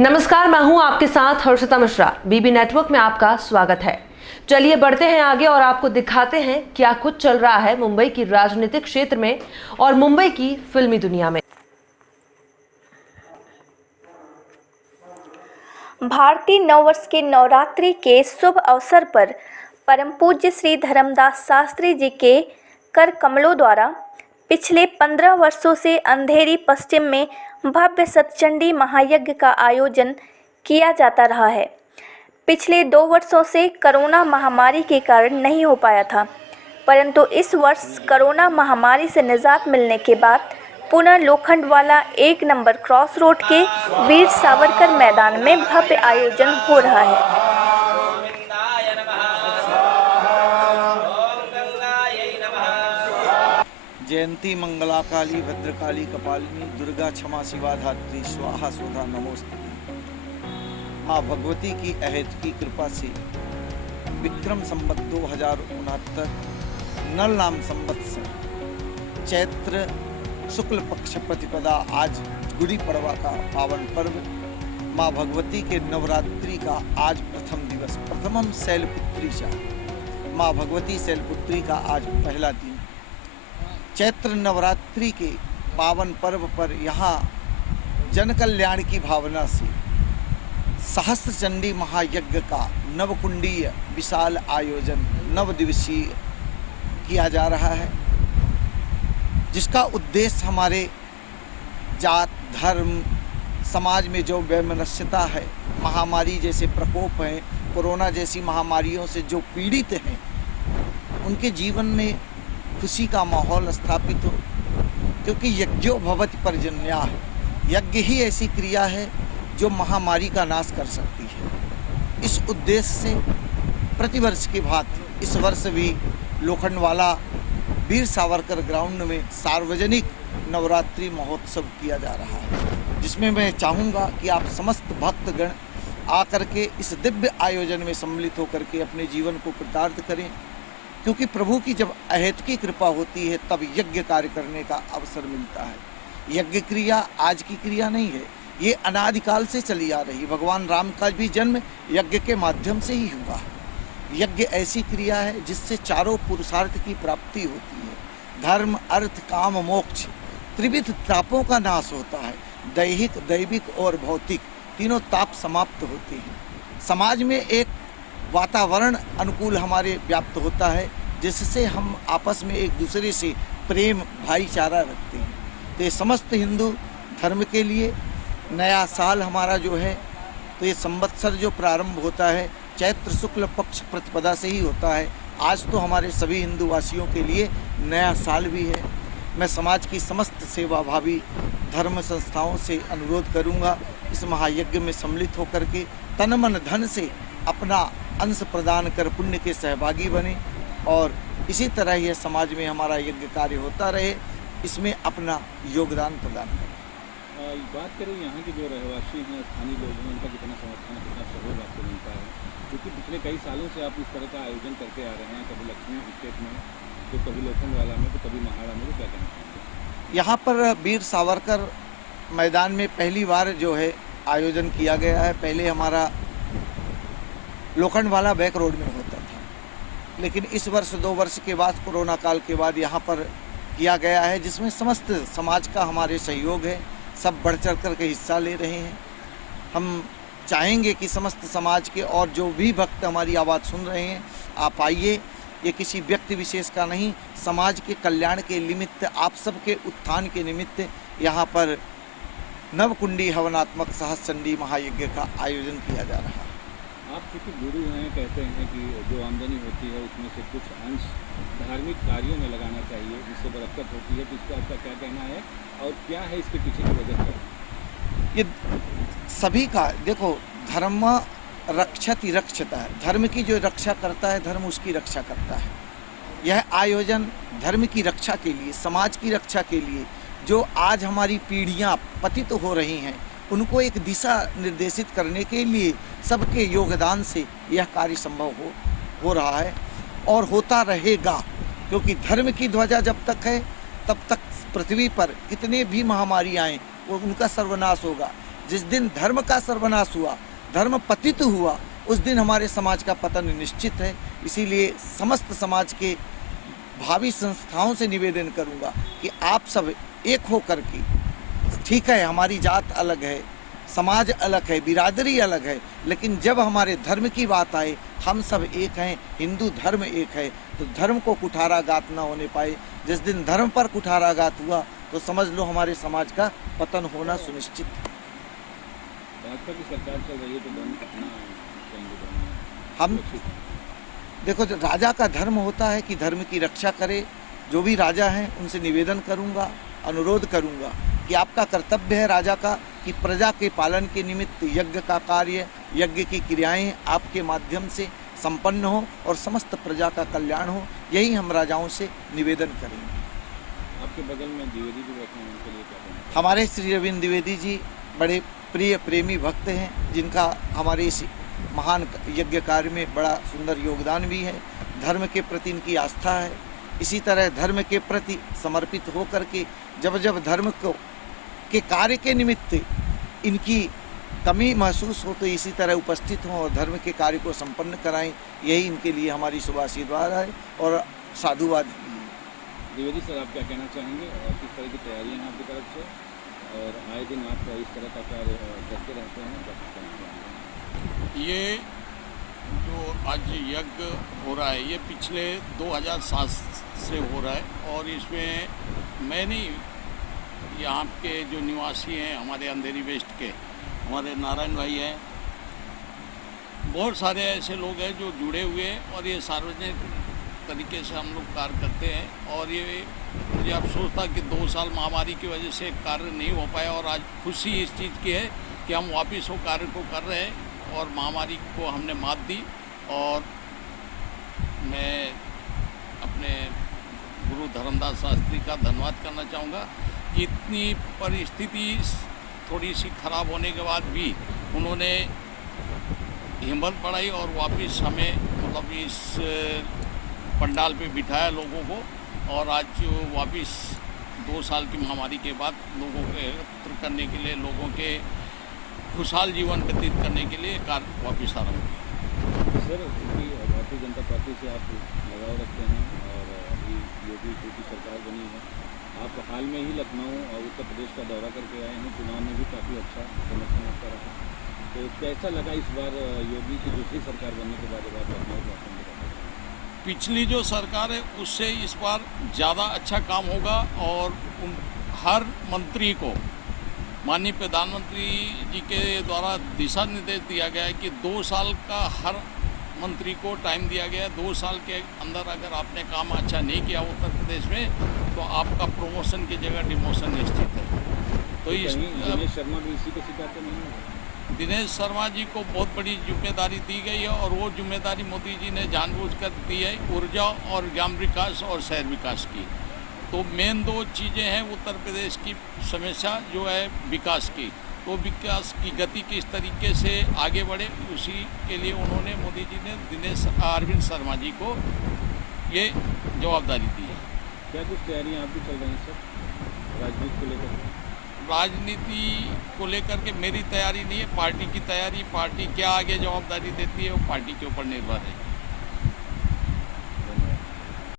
नमस्कार, मैं हूं आपके साथ हर्षिता मिश्रा। बीबी नेटवर्क में आपका स्वागत है। चलिए बढ़ते हैं आगे और आपको दिखाते हैं क्या कुछ चल रहा है मुंबई की राजनीतिक क्षेत्र में और मुंबई की फिल्मी दुनिया में। भारतीय नववर्ष के नवरात्रि के शुभ अवसर पर परम पूज्य श्री धर्मदास शास्त्री जी के कर कमलों द्वारा पिछले 15 वर्षों से अंधेरी पश्चिम में भव्य सतचंडी महायज्ञ का आयोजन किया जाता रहा है। पिछले 2 वर्षों से कोरोना महामारी के कारण नहीं हो पाया था, परंतु इस वर्ष कोरोना महामारी से निजात मिलने के बाद पुनः लोखंडवाला 1 नंबर क्रॉस रोड के वीर सावरकर मैदान में भव्य आयोजन हो रहा है। जयंती मंगला काली भद्रकाली कपालिनी दुर्गा क्षमा शिवा धात्री स्वाहा सुधा नमोस्तुते। माँ भगवती की अहेत की कृपा से विक्रम संवत 2069 नल नाम संवत्सर चैत्र शुक्ल पक्ष प्रतिपदा आज गुड़ी पड़वा का पावन पर्व माँ भगवती के नवरात्रि का आज प्रथम दिवस प्रथमम शैलपुत्री चा माँ भगवती शैलपुत्री का आज पहला दिन। चैत्र नवरात्रि के पावन पर्व पर यहाँ जन कल्याण की भावना से सहस्त्र चंडी महायज्ञ का नवकुंडीय विशाल आयोजन 9 दिवसीय किया जा रहा है, जिसका उद्देश्य हमारे जात धर्म समाज में जो वैमनस्यता है, महामारी जैसे प्रकोप हैं, कोरोना जैसी महामारियों से जो पीड़ित हैं, उनके जीवन में खुशी का माहौल स्थापित हो, क्योंकि यज्ञो भवति पर्जन्याः, यज्ञ ही ऐसी क्रिया है जो महामारी का नाश कर सकती है। इस उद्देश्य से प्रतिवर्ष की भांति इस वर्ष भी लोखंडवाला वीर सावरकर ग्राउंड में सार्वजनिक नवरात्रि महोत्सव किया जा रहा है, जिसमें मैं चाहूँगा कि आप समस्त भक्तगण आकर के इस दिव्य आयोजन में सम्मिलित होकर के अपने जीवन को कृतार्थ करें, क्योंकि प्रभु की जब अहेत की कृपा होती है तब यज्ञ कार्य करने का अवसर मिलता है। यज्ञ क्रिया आज की क्रिया नहीं है, ये अनादिकाल से चली आ रही। भगवान राम का भी जन्म यज्ञ के माध्यम से ही हुआ है। यज्ञ ऐसी क्रिया है जिससे चारों पुरुषार्थ की प्राप्ति होती है। धर्म अर्थ काम मोक्ष त्रिविध तापों का नाश होता है। दैहिक दैविक और भौतिक तीनों ताप समाप्त होते हैं। समाज में एक वातावरण अनुकूल हमारे व्याप्त होता है, जिससे हम आपस में एक दूसरे से प्रेम भाईचारा रखते हैं। तो ये समस्त हिंदू धर्म के लिए नया साल हमारा जो है, तो ये संवत्सर जो प्रारंभ होता है चैत्र शुक्ल पक्ष प्रतिपदा से ही होता है। आज तो हमारे सभी हिंदू वासियों के लिए नया साल भी है। मैं समाज की समस्त सेवाभावी धर्म संस्थाओं से अनुरोध करूंगा, इस महायज्ञ में सम्मिलित होकर के तन मन धन से अपना अंश प्रदान कर पुण्य के सहभागी बने और इसी तरह यह समाज में हमारा यज्ञ कार्य होता रहे, इसमें अपना योगदान प्रदान करें। बात करें यहाँ के जो रहवासी हैं, स्थानीय लोग हैं, उनका कितना समर्थन, कितना सहयोग आपको मिलता है? क्योंकि पिछले कई सालों से आप इस तरह का आयोजन करते आ रहे हैं, कभी लक्ष्मी स्टेट में तो कभी लोखंडवाला में तो कभी महाड़ा में, तो क्या कहना चाहते हैं? यहाँ पर वीर सावरकर मैदान में पहली बार जो है आयोजन किया गया है। पहले हमारा लोखंडवाला बैक रोड में होता था, लेकिन इस वर्ष 2 वर्ष के बाद कोरोना काल के बाद यहाँ पर किया गया है, जिसमें समस्त समाज का हमारे सहयोग है। सब बढ़ चढ़ कर के हिस्सा ले रहे हैं। हम चाहेंगे कि समस्त समाज के और जो भी भक्त हमारी आवाज़ सुन रहे हैं, आप आइए। ये किसी व्यक्ति विशेष का नहीं, समाज के कल्याण के निमित्त, आप सबके उत्थान के निमित्त यहाँ पर नवकुंडी हवनात्मक सहस्त्रचंडी महायज्ञ का आयोजन किया जा रहा है। आप चूँकि गुरु हैं, कहते हैं कि जो आमदनी होती है उसमें से कुछ अंश धार्मिक कार्यों में लगाना चाहिए, जिससे बरकत होती है, तो इसका आपका क्या कहना है और क्या है इसके पीछे की वजह? ये सभी का देखो, धर्म रक्षति रक्षता है। धर्म की जो रक्षा करता है, धर्म उसकी रक्षा करता है। यह आयोजन धर्म की रक्षा के लिए, समाज की रक्षा के लिए, जो आज हमारी पीढ़ियां पतित हो रही हैं, उनको एक दिशा निर्देशित करने के लिए सबके योगदान से यह कार्य संभव हो रहा है और होता रहेगा। क्योंकि धर्म की ध्वजा जब तक है तब तक पृथ्वी पर कितने भी महामारी आएँ वो उनका सर्वनाश होगा, जिस दिन धर्म का सर्वनाश हुआ, धर्म पतित हुआ, उस दिन हमारे समाज का पतन निश्चित है। इसीलिए समस्त समाज के भावी संस्थाओं से निवेदन करूंगा कि आप सब एक हो करके, ठीक है हमारी जात अलग है, समाज अलग है, बिरादरी अलग है, लेकिन जब हमारे धर्म की बात आए हम सब एक हैं, हिंदू धर्म एक है, तो धर्म को कुठाराघात न होने पाए। जिस दिन धर्म पर कुठाराघात हुआ तो समझ लो हमारे समाज का पतन होना सुनिश्चित है। भाजपा की सरकार चल रही है तो धर्म अपना कहेंगे हम देखो, जो राजा का धर्म होता है कि धर्म की रक्षा करे। जो भी राजा हैं उनसे निवेदन करूंगा, अनुरोध करूंगा कि आपका कर्तव्य है राजा का कि प्रजा के पालन के निमित्त यज्ञ का कार्य, यज्ञ की क्रियाएं आपके माध्यम से संपन्न हो और समस्त प्रजा का कल्याण हो। यही हम राजाओं से निवेदन करेंगे। आपके बगल में द्विवेदी जी बैठे हैं, उनके लिए क्या कहना? हमारे श्री रविंद्र द्विवेदी जी बड़े प्रिय प्रेमी भक्त हैं, जिनका हमारे इस महान यज्ञ कार्य में बड़ा सुंदर योगदान भी है। धर्म के प्रति इनकी आस्था है। इसी तरह धर्म के प्रति समर्पित हो करके जब जब धर्म को के कार्य के निमित्त इनकी कमी महसूस हो तो इसी तरह उपस्थित हों और धर्म के कार्य को संपन्न कराएं। यही इनके लिए हमारी शुभ आशीर्वाद है और साधुवाद भी है। द्विवेदी सर, आप क्या कहना चाहेंगे और किस तरह की तैयारियां हैं आपकी तरफ से, और आए दिन आप इस तरह का कार्य करते रहते हैं, क्या कहना चाहेंगे? ये जो आज यज्ञ हो रहा है ये पिछले 2007 से हो रहा है और इसमें मैं नहीं, यहाँ के जो निवासी हैं हमारे अंधेरी वेस्ट के, हमारे नारायण भाई हैं, बहुत सारे ऐसे लोग हैं जो जुड़े हुए हैं और ये सार्वजनिक तरीके से हम लोग कार्य करते हैं। और ये मुझे अफसोस था कि 2 साल महामारी की वजह से कार्य नहीं हो पाया और आज खुशी इस चीज़ की है कि हम वापस वो कार्य को कर रहे हैं और महामारी को हमने मात दी। और मैं अपने गुरु धर्मदास शास्त्री का धन्यवाद करना चाहूँगा कि इतनी परिस्थिति थोड़ी सी खराब होने के बाद भी उन्होंने हिम्मत बढ़ाई और वापस हमें मतलब इस पंडाल पे बिठाया लोगों को, और आज वापस 2 साल की महामारी के बाद लोगों के एकत्र करने के लिए, लोगों के खुशहाल जीवन व्यतीत करने के लिए कार्य वापस आरम्भ किया। सर, क्योंकि भारतीय जनता पार्टी से आप लगाव रखते हैं और अभी योगी की सरकार बनी है, आप हाल में ही लखनऊ और उत्तर प्रदेश का दौरा करके आए हैं, चुनाव में भी काफ़ी अच्छा समर्थन आपका रहा, तो कैसा लगा इस बार योगी की दूसरी सरकार बनने के बाद जब आप लखनऊ पहुँचेंगे? पिछली जो सरकार है उससे इस बार ज़्यादा अच्छा काम होगा और हर मंत्री को माननीय प्रधानमंत्री जी के द्वारा दिशा निर्देश दिया गया है कि 2 साल का हर मंत्री को टाइम दिया गया है। 2 साल के अंदर अगर आपने काम अच्छा नहीं किया उत्तर प्रदेश में तो आपका प्रमोशन की जगह डिमोशन निश्चित है। तो इस दिनेश शर्मा भी इसी को सिखाते नहीं है? दिनेश शर्मा जी को बहुत बड़ी जिम्मेदारी दी गई है और वो जिम्मेदारी मोदी जी ने जानबूझकर दी है, ऊर्जा और ग्राम विकास और शहर विकास की। तो मेन 2 चीज़ें हैं उत्तर प्रदेश की समस्या जो है विकास की, तो विकास की गति किस तरीके से आगे बढ़े उसी के लिए उन्होंने मोदी जी ने अरविंद शर्मा जी को ये जवाबदारी दी है। क्या कुछ तैयारियाँ आप भी चल रही हैं सर राजनीति को लेकर? राजनीति को लेकर के मेरी तैयारी नहीं है, पार्टी की तैयारी। पार्टी क्या आगे जवाबदारी देती है वो पार्टी के ऊपर निर्भर है।